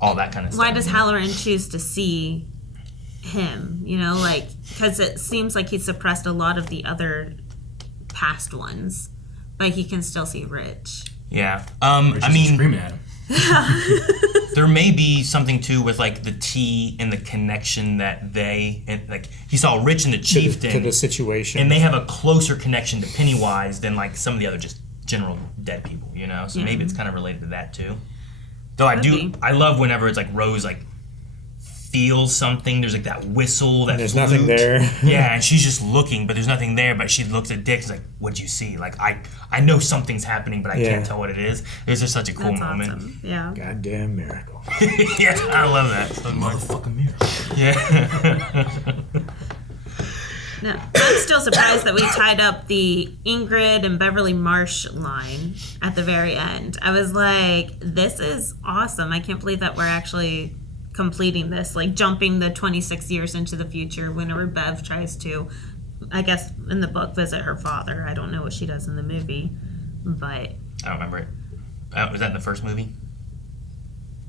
all that kind of stuff. Why does Halloran choose to see him, you know, like, because it seems like he suppressed a lot of the other past ones, but he can still see Rich. Yeah. I mean, screaming at him. There may be something too with like the tea and the connection that they and like he saw Rich and the chieftain to the situation, and they have a closer connection to Pennywise than like some of the other just general dead people, you know. So maybe it's kind of related to that too. Though I love whenever it's like Rose like feels something. There's like that whistle, that there's flute. nothing there. Yeah, and she's just looking, but there's nothing there. But she looks at Dick, she's like, "What'd you see?" Like I know something's happening, but I can't tell what it is. It's just such a cool moment. Awesome. Yeah. Goddamn miracle. Yeah, I love that. Motherfucking miracle. Yeah. No, I'm still surprised that we tied up the Ingrid and Beverly Marsh line at the very end. I was like, this is awesome. I can't believe that we're actually completing this, like jumping the 26 years into the future whenever Bev tries to, I guess in the book, visit her father. I don't know what she does in the movie, but I don't remember it. Was that in the first movie?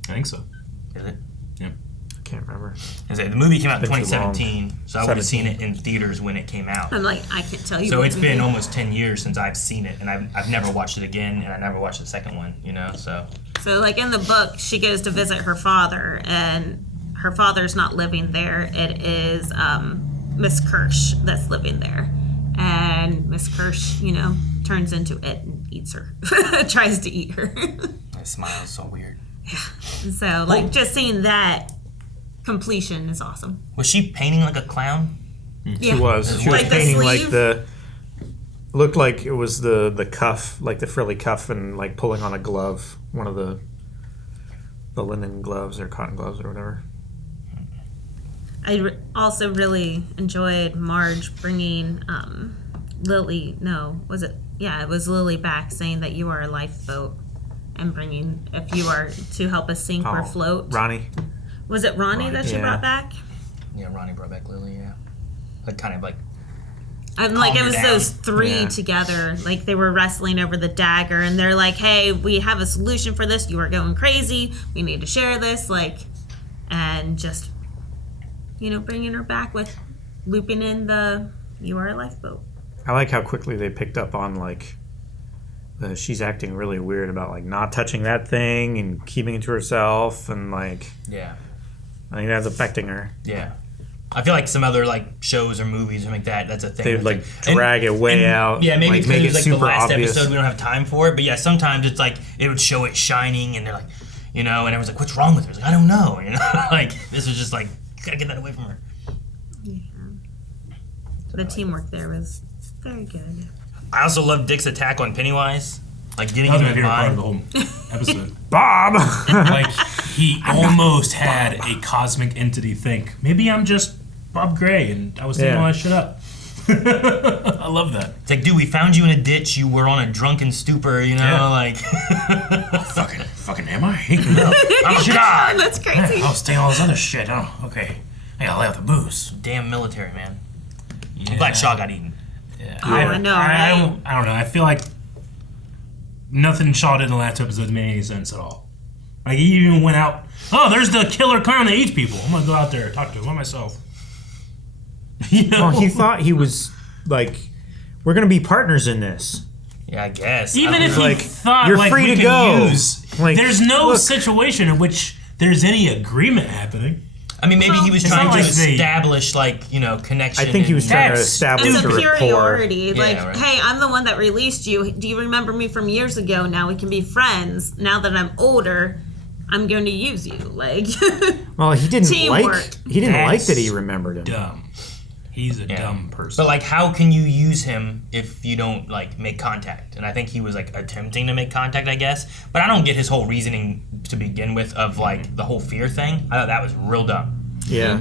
I think so. Is it? Yeah. I can't remember. The movie came out in It's been too long. 2017, so I would have seen it in theaters when it came out. I'm like, I can't tell you. So what it's movie. been almost 10 years since I've seen it, and I've never watched it again, and I never watched the second one, you know, so. So, like, in the book, she goes to visit her father, and her father's not living there. It is Miss Kirsch that's living there. And Miss Kirsch, you know, turns into it and eats her. Tries to eat her. That smile is so weird. Yeah. So, like, just seeing that completion is awesome. Was she painting like a clown? Yeah. She was. She was Like the painting like sleeve? the. Looked like it was the cuff, like the frilly cuff, and like pulling on a glove, one of the linen gloves or cotton gloves or whatever. I also really enjoyed Marge bringing Lily. No, was it? Yeah, it was Lily back, saying that you are a lifeboat, and bringing if you are to help us sink or float. Ronnie. Was it Ronnie that she brought back? Yeah, Ronnie brought back Lily. Yeah, like kind of like. And like it calm her was down. those three together, like they were wrestling over the dagger, and they're like, "Hey, we have a solution for this. You are going crazy. We need to share this." Like, and just, you know, bringing her back with looping in the "You are a lifeboat." I like how quickly they picked up on like she's acting really weird about like not touching that thing and keeping it to herself, and like Yeah. I think that's affecting her. Yeah. I feel like some other like shows or movies or like that. That's a thing. They It's like drag it way out. Yeah, maybe like, because make it it was like the super last obvious. episode, we don't have time for it. But yeah, sometimes it's like it would show it shining, and they're like, you know, and everyone's like, "What's wrong with her?" It's like, I don't know, you know. Like this is just like, gotta get that away from her. Yeah. The teamwork there was very good. I also love Dick's attack on Pennywise, like getting That was him my in favorite part mind. of the whole episode. Bob! Like, he almost had a cosmic entity think, maybe I'm just Bob Gray, and I was thinking all that shit up. I love that. It's like, dude, we found you in a ditch. You were on a drunken stupor, you know, Yeah. like. Fucking am I? No, I'm a god. That's crazy. I was thinking all this other shit. Oh, okay. I gotta lay off the booze. Damn military, man. I'm glad Shaw got eaten. Yeah. I know, right? I don't know. I feel like nothing Shaw did in the last episode made any sense at all. Like, he even went out, oh, there's the killer clown that eats people. I'm gonna go out there and talk to him by myself. You know? Well, he thought he was like, we're gonna be partners in this. Yeah, I guess. Even if he like, thought, you're like, free we to could go. use, Like, there's no look. situation in which there's any agreement happening. I mean, maybe he was It's trying not to like they- establish, like, you know, connection. I think he was and- trying to That's establish It's a a rapport. superiority. Yeah, Like, right. hey, I'm the one that released you. Do you remember me from years ago? Now we can be friends. Now that I'm older, I'm going to use you. Like, Well, he didn't Teamwork. like that he remembered him. Dumb. He's a dumb person. But, like, how can you use him if you don't, like, make contact? And I think he was, like, attempting to make contact, I guess. But I don't get his whole reasoning to begin with of, like, the whole fear thing. I thought that was real dumb. Yeah.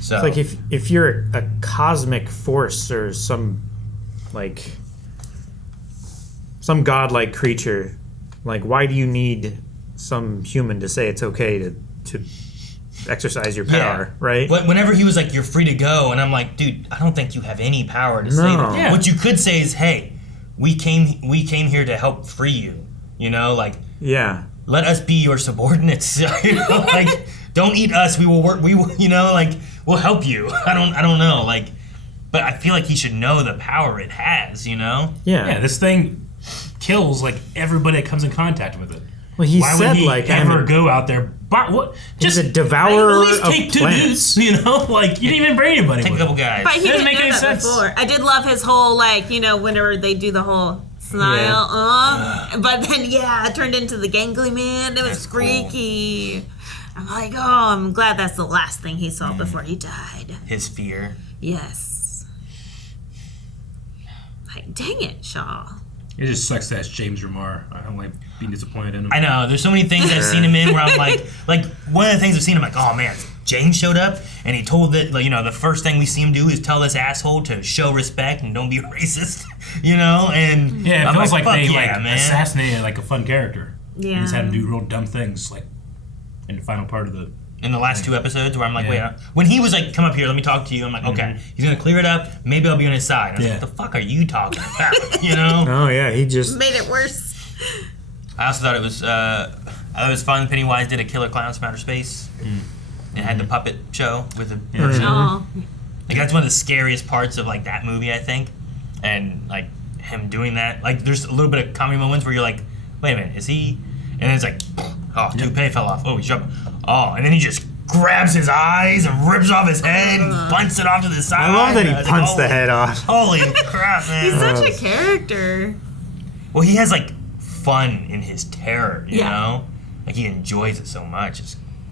So, It's like if you're a cosmic force or some godlike creature, Like, why do you need some human to say it's okay to exercise your power, right? But whenever he was like, "You're free to go," and I'm like, "Dude, I don't think you have any power to say that." Yeah. What you could say is, "Hey, we came here to help free you." You know, like, yeah, let us be your subordinates. You know, like, don't eat us. We will work. We will, you know, like, we'll help you. I don't know, like, but I feel like he should know the power it has. You know? Yeah. This thing kills like everybody that comes in contact with it. Well, he Why said would he like ever go out there? But what? He's a devourer at least of take 2 plants. dudes. You know, like you didn't even bring anybody. Take a with couple you. guys. But he Doesn't didn't make know any that sense. before. I did love his whole, like, you know, whenever they do the whole smile, but then, it turned into the gangly man. It was freaky. I'm like, oh, I'm glad that's the last thing he saw before he died. His fear. Yes. Like, dang it, Shaw. It just sucks that it's James Remar. I'm like being disappointed in him. I know. There's so many things I've seen him in where I'm like one of the things I've seen, I'm like, oh man, James showed up and he told that, like, you know, the first thing we see him do is tell this asshole to show respect and don't be racist, you know? And Yeah, it I'm feels like fuck they yeah, like man. assassinated like a fun character. Yeah. And just had him do real dumb things like in the final part of the. In the last 2 episodes where I'm like, Yeah. wait, when he was like, come up here, let me talk to you. I'm like, okay, he's gonna clear it up. Maybe I'll be on his side. I was like, what the fuck are you talking about? You know? Oh yeah, he just made it worse. I also thought it was fun. Pennywise did a Killer Clowns from Outer Space. It had the puppet show with the person. Oh. Like that's one of the scariest parts of like that movie, I think. And like him doing that, like there's a little bit of comedy moments where you're like, wait a minute, is he? And it's like, oh, toupee fell off. Oh, he's jumping. Oh, and then he just grabs his eyes and rips off his head and bunts it off to the side. I love that he was punts like, the head off. Holy crap, man! He's such a character. Well, he has like fun in his terror, you Yeah. know? Like he enjoys it so much.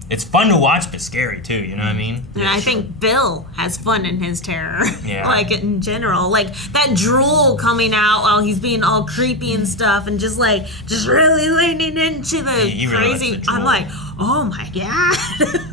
It's fun to watch, but scary too, you know what I mean? And I think Bill has fun in his terror. Yeah. Like in general. Like that drool coming out while he's being all creepy and stuff and just really leaning into the he really crazy. likes the I'm drool. like, oh my God.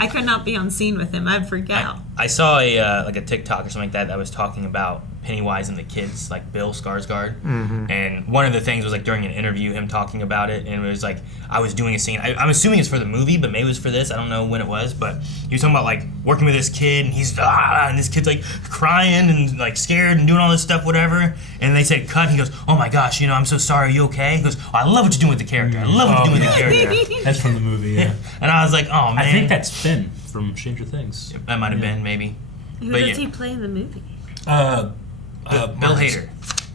I could not be on scene with him. I'd freak out. I saw a like a TikTok or something like that was talking about Pennywise and the kids, like Bill Skarsgård. Mhm. And one of the things was like during an interview, him talking about it, and it was like I was doing a scene. I'm assuming it's for the movie, but maybe it was for this. I don't know when it was, but he was talking about like working with this kid, and he's and this kid's like crying and like scared and doing all this stuff, whatever. And they said cut. And he goes, "Oh my gosh, you know, I'm so sorry. Are you okay?" He goes, "Oh, "I love what you're doing with the character. I love what you're doing with the character." That's from the movie. Yeah. And I was like, "Oh man." I think that's Finn from Stranger Things. That might have been maybe. Who But does yeah. he play in the movie? Bill Marge's- Hader.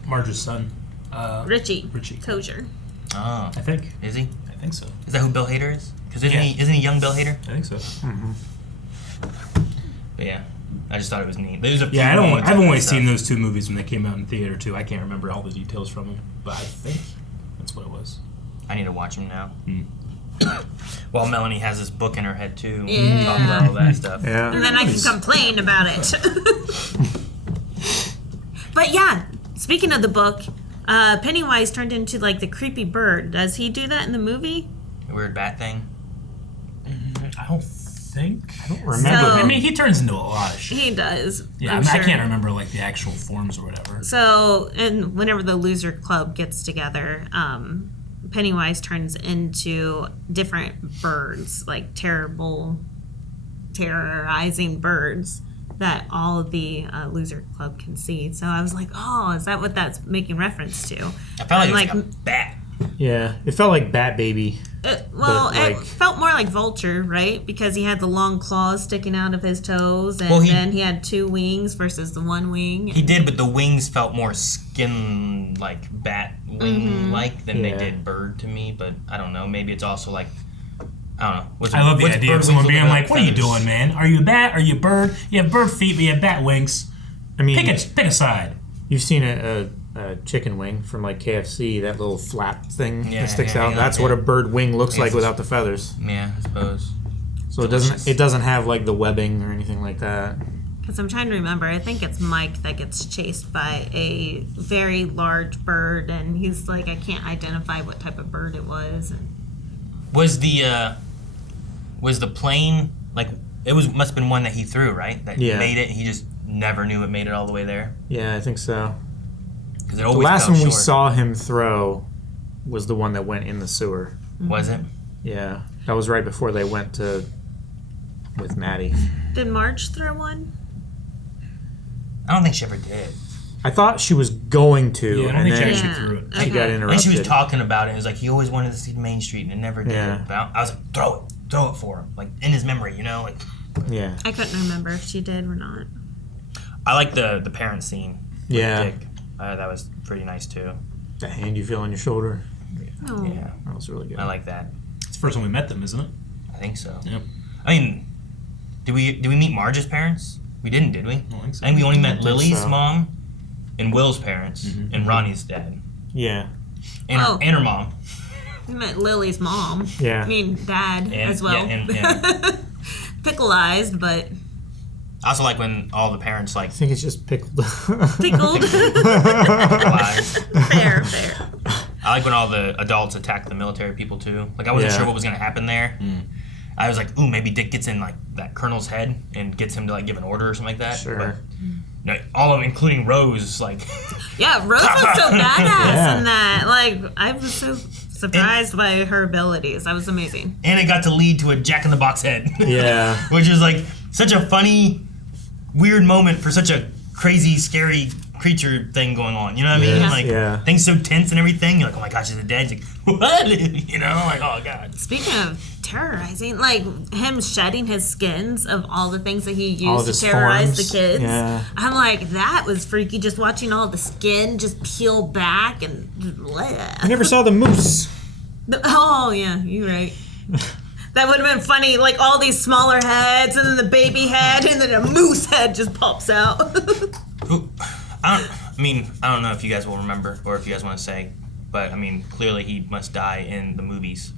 Marge's son. Richie. Richie. Tozier. Oh, I think. Is he? I think so. Is that who Bill Hader is? Because Yeah. isn't he young Bill Hader? I think so. But yeah, I just thought it was neat. There's a few Yeah, moments I've of only that seen stuff. those 2 movies when they came out in theater too. I can't remember all the details from them, but I think that's what it was. I need to watch them now. Well, Melanie has this book in her head too. Yeah. Talking about all that stuff. Yeah. And then I can complain about it. But yeah, speaking of the book, Pennywise turned into like the creepy bird. Does he do that in the movie? The weird bat thing. I don't think. I don't remember. I mean, he turns into a lot of shit. He does. Yeah, I'm I sure. can't remember like the actual forms or whatever. So, and whenever the loser club gets together, Pennywise turns into different birds, like terrorizing birds that all of the loser club can see. So I was like, oh, is that what that's making reference to? I felt like I'm it was like a bat. Yeah, it felt like Bat Baby. Well, But, it felt more like Vulture, right? Because he had the long claws sticking out of his toes, and Well, then he had 2 wings versus the 1 wing. He did, but the wings felt more skin like bat wing like than they Yeah. did bird to me. But I don't know. Maybe it's also like I don't know. I love the what's idea bird of someone wings being look like, "What are you feathers?" doing, man? Are you a bat? Are you a bird? You have bird feet, but you have bat wings. I mean, pick a side." You've seen a chicken wing from like KFC, that little flap thing Yeah, that sticks yeah, out. yeah, That's yeah. what a bird wing looks like It's- without the feathers. Yeah, I suppose. So it doesn't have like the webbing or anything like that. Because I'm trying to remember, I think it's Mike that gets chased by a very large bird, and he's like, I can't identify what type of bird it was. Was the plane like it must have been one that he threw, right? That Yeah. made it. He just never knew it made it all the way there. Yeah, I think so. Because it The always last fell one we short. saw him throw was the one that went in the sewer. Was it? Yeah, that was right before they went with Maddie. Did Marge throw one? I don't think she ever did. I thought she was going to, Yeah, I don't and think she then actually threw it. she got I interrupted. think she was talking about it. It was like he always wanted to see Main Street and it never did. Yeah. But I was like, throw it for him, like in his memory, you know, like. Yeah. I couldn't remember if she did or not. I like the parent scene. With Yeah. Dick. That was pretty nice too. The hand you feel on your shoulder. Oh. Yeah, that was really good. I like that. It's the first time we met them, isn't it? I think so. Yep. I mean, did we meet Marge's parents? We didn't, did we? I don't think so. think we only I met don't think Lily's so. mom and Will's parents and Ronnie's dad. Yeah. And, Oh. and her mom. We met Lily's mom. Yeah. I mean, dad And- as well. yeah. Pickleized, but I also like when all the parents like I think it's just pickled. pickled. lies. Fair. I like when all the adults attack the military people too. Like I wasn't Yeah. sure what was gonna happen there. I was like, ooh, maybe Dick gets in like that colonel's head and gets him to like give an order or something like that. Sure. But, no, all of them, including Rose, like Yeah, Rose was so badass Yeah. in that. Like, I was so surprised by her abilities. That was amazing. and it got to lead to a Jack in the Box head. Yeah. Which is like such a funny, weird moment for such a crazy, scary creature thing going on. You know what I mean? Yeah. Like Yeah. things so tense and everything. You're like, oh my gosh, is it dead? It's like, what? You know, like, oh god. Speaking of terrorizing, like him shedding his skins of all the things that he All of used to his terrorize forms. the kids. Yeah. I'm like, that was freaky. Just watching all the skin just peel back and. I never saw the moose. Oh yeah, you're right. That would have been funny, like all these smaller heads, and then the baby head, and then a moose head just pops out. I don't know if you guys will remember or if you guys want to say, but I mean, clearly he must die in the movies.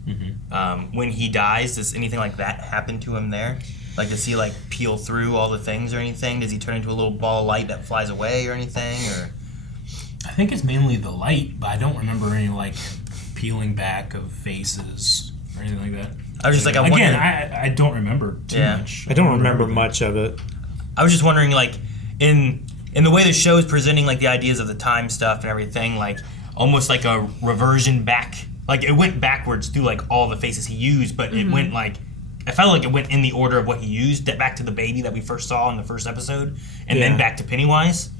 When he dies, does anything like that happen to him there? Like, does he like peel through all the things or anything? Does he turn into a little ball of light that flies away or anything? Or I think it's mainly the light, but I don't remember any like peeling back of faces or anything like that. I was just like, I again, wondered- I don't remember too much. I don't remember much of it. I was just wondering, like, in the way the show is presenting, like, the ideas of the time stuff and everything, like, almost like a reversion back. Like, it went backwards through, like, all the faces he used, but it went, like, I felt like it went in the order of what he used, back to the baby that we first saw in the first episode, and then back to Pennywise.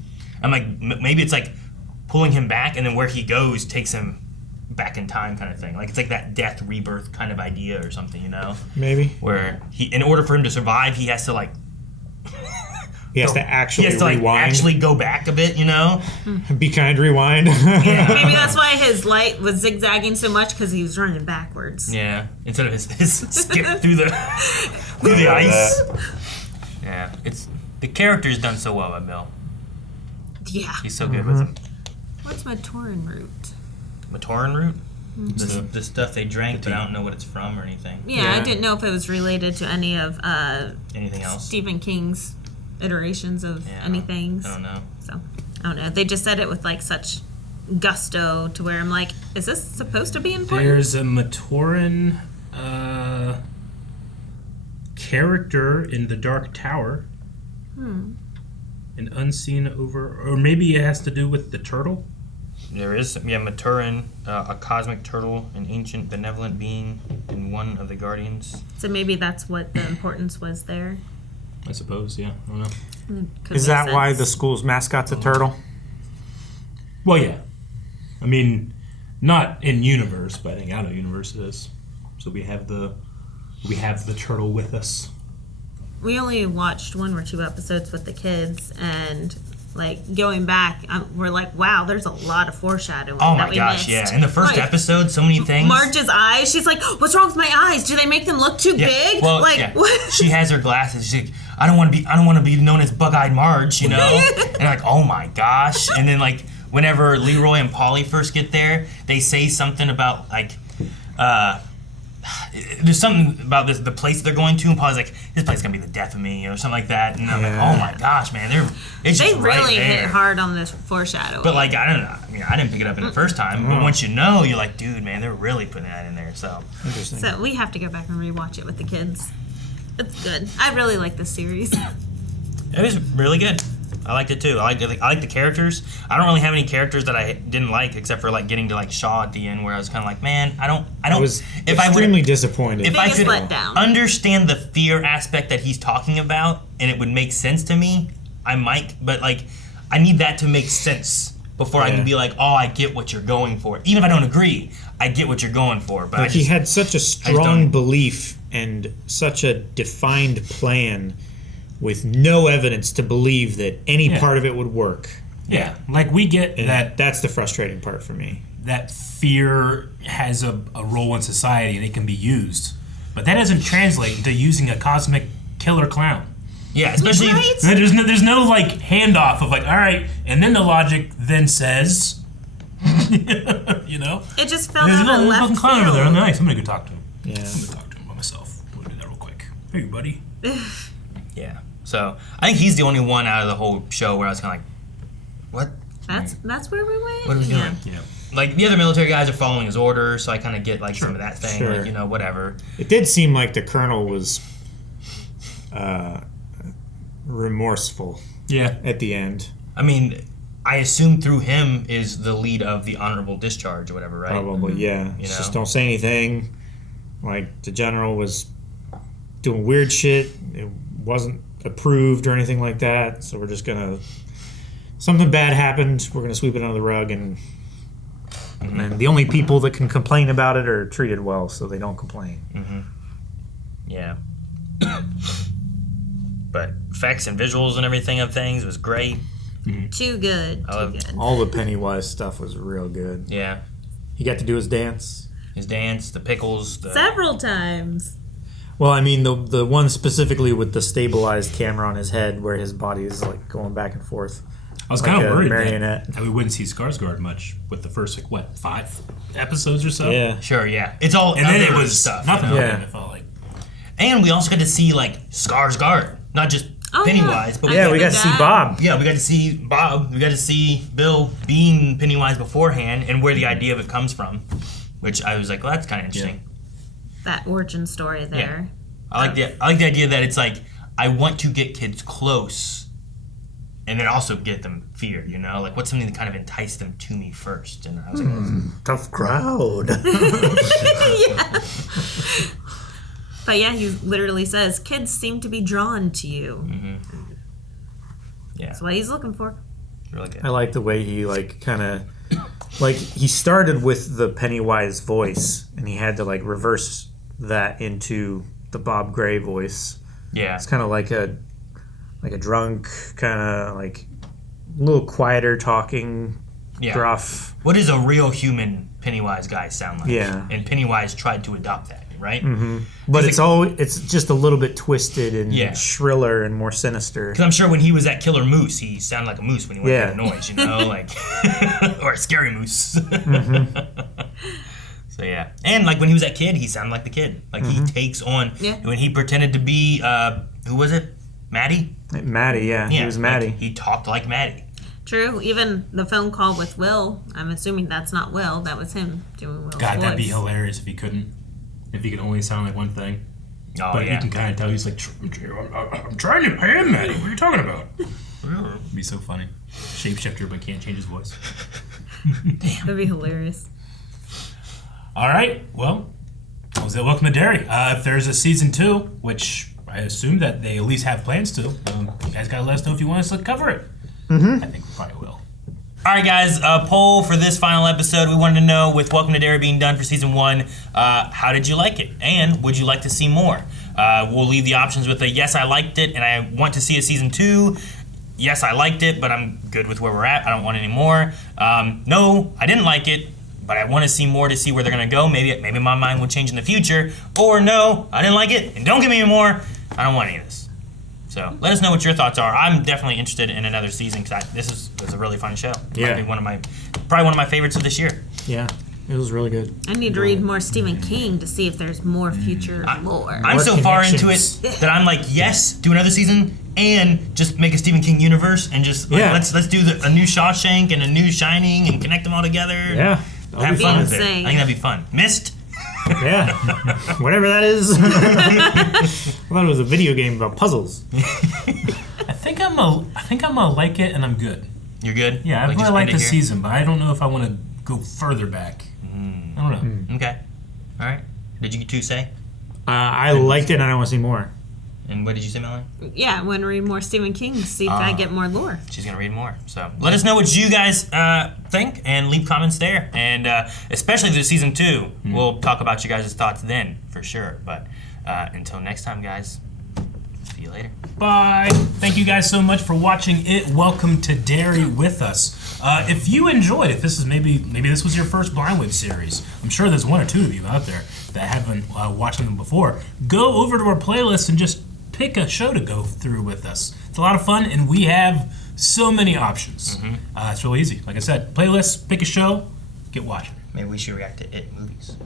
I'm like, maybe it's, like, pulling him back, and then where he goes takes him back in time kind of thing. Like, it's like that death rebirth kind of idea or something, you know? Maybe. Where in order for him to survive, he has to, like, He has to actually like, rewind. actually go back a bit, you know? Be kind, rewind. Maybe that's why his light was zigzagging so much, because he was running backwards. Yeah, instead of his skip through the ice. Yeah, it's the character's done so well by Bill. Yeah. He's so good with him. What's Maturin root? Maturin root? Mhm. The stuff they drank, but I don't know what it's from or anything. Yeah, I didn't know if it was related to any of Anything else? Stephen King's iterations of anything. I don't know. So, I don't know. They just said it with like such gusto to where I'm like, is this supposed to be important? There's a Maturin character in the Dark Tower. An unseen or maybe it has to do with the turtle. There is, Maturin, a cosmic turtle, an ancient benevolent being, and one of the guardians. So maybe that's what the importance was there. I suppose, yeah. I don't know. Could Is make that why sense. the school's mascot's a turtle? Well, yeah. I mean, not in universe, but I think out of universe it is. So we have the turtle with us. We only watched 1 or 2 episodes with the kids, and like going back, we're like, wow, there's a lot of foreshadowing. Oh that my we gosh, missed. yeah. In the first Like, episode, so many things. Marge's eyes, she's like, what's wrong with my eyes? Do they make them look too big? Well, like, yeah. what? She has her glasses. She's like, I don't want to be known as Bug-Eyed Marge, you know? And like, oh my gosh. And then like, whenever Leroy and Polly first get there, they say something about like, there's something about the place they're going to, and Polly's like, this place is gonna be the death of me, or something like that. And I'm like, oh my gosh, man, it's They just right really there. hit hard on this foreshadowing. But like, I don't know. I mean, I didn't pick it up in the first time, but once you know, you're like, dude, man, they're really putting that in there. So interesting. So we have to go back and rewatch it with the kids. It's good. I really like this series. It was really good. I liked it too. I like the characters. I don't really have any characters that I didn't like, except for like getting to like Shaw at the end, where I was kind of like, man, I don't. I was extremely disappointed. If I could understand the fear aspect that he's talking about, and it would make sense to me, I might. But like, I need that to make sense before I can be like, oh, I get what you're going for. Even if I don't agree, I get what you're going for. But like he had such a strong belief and such a defined plan with no evidence to believe that any part of it would work. Yeah, like we get that. That's the frustrating part for me. That fear has a role in society and it can be used. But that doesn't translate into using a cosmic killer clown. Yeah, especially there's no like handoff of like, all right, and then the logic then says, you know, it just fell out of left fucking clown over there. field. Nice, I'm gonna go talk to him. Yeah, I'm gonna talk to him by myself. I'm gonna do that real quick. Hey, buddy. Yeah. So I think he's the only one out of the whole show where I was kind of like, what? That's where we went. What are we doing? Yeah. Like the other military guys are following his orders, so I kind of get like some of that thing, Sure. like, you know, whatever. It did seem like the colonel was remorseful. Yeah. At the end. I mean, I assume through him is the lead of the honorable discharge or whatever, right? Probably, yeah. You know? Just don't say anything. Like the general was doing weird shit. It wasn't approved or anything like that. So we're just gonna. Something bad happened. We're gonna sweep it under the rug, and the only people that can complain about it are treated well, so they don't complain. Mm-hmm. Yeah. But effects and visuals and everything of things was great. Too good. Too good. All the Pennywise stuff was real good. Yeah. He got to do his dance. The pickles. Several times. Well, I mean, the one specifically with the stabilized camera on his head where his body is like going back and forth. I was like kind of worried marionette. that we wouldn't see Skarsgård much with the first, like, what, 5 episodes or so? Yeah. Sure, yeah. It's all and then it other was stuff. nothing. You know? Yeah. It felt like. And we also got to see, like, Skarsgård. Not just Pennywise, but we got to see Bob. Yeah, we got to see Bob. We got to see Bill being Pennywise beforehand and where the idea of it comes from. Which I was like, well, that's kind of interesting. That origin story there. I like the idea that it's like, I want to get kids close and then also get them feared, you know? Like, what's something that kind of enticed them to me first? And I was like, tough crowd. Yeah. But yeah, he literally says, kids seem to be drawn to you. Mm-hmm. Yeah. That's what he's looking for. Really good. I like the way he like kind of like he started with the Pennywise voice and he had to like reverse that into the Bob Gray voice. Yeah. It's kind of like a drunk kind of like a little quieter talking, gruff. What does a real human Pennywise guy sound like? Yeah. And Pennywise tried to adopt that, right? Mm-hmm. But it's just a little bit twisted and shriller and more sinister. Because I'm sure when he was that killer moose, he sounded like a moose when he went to the noise, you know, like or a scary moose. Mm-hmm. So yeah, and like when he was that kid, he sounded like the kid. Like he takes on when he pretended to be who was it? Maddie. Maddie, yeah. He was Maddie. Like, he talked like Maddie. True. Even the phone call with Will, I'm assuming that's not Will. That was him doing Will's God, voice. that'd be hilarious if he couldn't. If he could only sound like one thing. Oh, but you can kind of tell he's like, I'm trying to pay him, Maddie. What are you talking about? It'd be so funny. Shapeshifter, but can't change his voice. That'd be hilarious. All right. Well, that was it. Welcome to Derry. If there's a season 2, which I assume that they at least have plans to, you guys got to let us know if you want us to cover it. Mm-hmm. I think we probably will. All right, guys, poll for this final episode. We wanted to know, with Welcome to Derry being done for season 1, how did you like it? And would you like to see more? We'll leave the options with a yes, I liked it, and I want to see a season 2. Yes, I liked it, but I'm good with where we're at. I don't want any more. No, I didn't like it, but I want to see more to see where they're going to go. Maybe my mind will change in the future. Or no, I didn't like it, and don't give me any more. I don't want any of this. So let us know what your thoughts are. I'm definitely interested in another season because this was a really fun show. Yeah. Probably one of my favorites of this year. Yeah, it was really good. I need to read more Stephen King to see if there's more future lore. I'm so far into it that I'm like, yes, do another season and just make a Stephen King universe and just like, let's do a new Shawshank and a new Shining and connect them all together. Yeah, have fun with it. I think that'd be fun. Mist. Yeah, whatever that is. I thought it was a video game about puzzles. I think I'm gonna like it, and I'm good. You're good. Yeah, I Like, really just like end it the here? season, but I don't know if I want to go further back. I don't know. Okay. All right. Did you two say? I liked it, and I want to see more. And what did you say, Melanie? Yeah, I want to read more Stephen King to see if I get more lore. She's gonna read more. So let us know what you guys think and leave comments there. And especially the season 2, we'll talk about you guys' thoughts then for sure. But until next time, guys, see you later. Bye. Thank you guys so much for watching it. Welcome to Derry with us. If you enjoyed it, this is maybe this was your first Blindwood series. I'm sure there's 1 or 2 of you out there that haven't watched them before. Go over to our playlist and just pick a show to go through with us. It's a lot of fun, and we have so many options. It's really easy. Like I said, playlist, pick a show, get watching. Maybe we should react to It movies.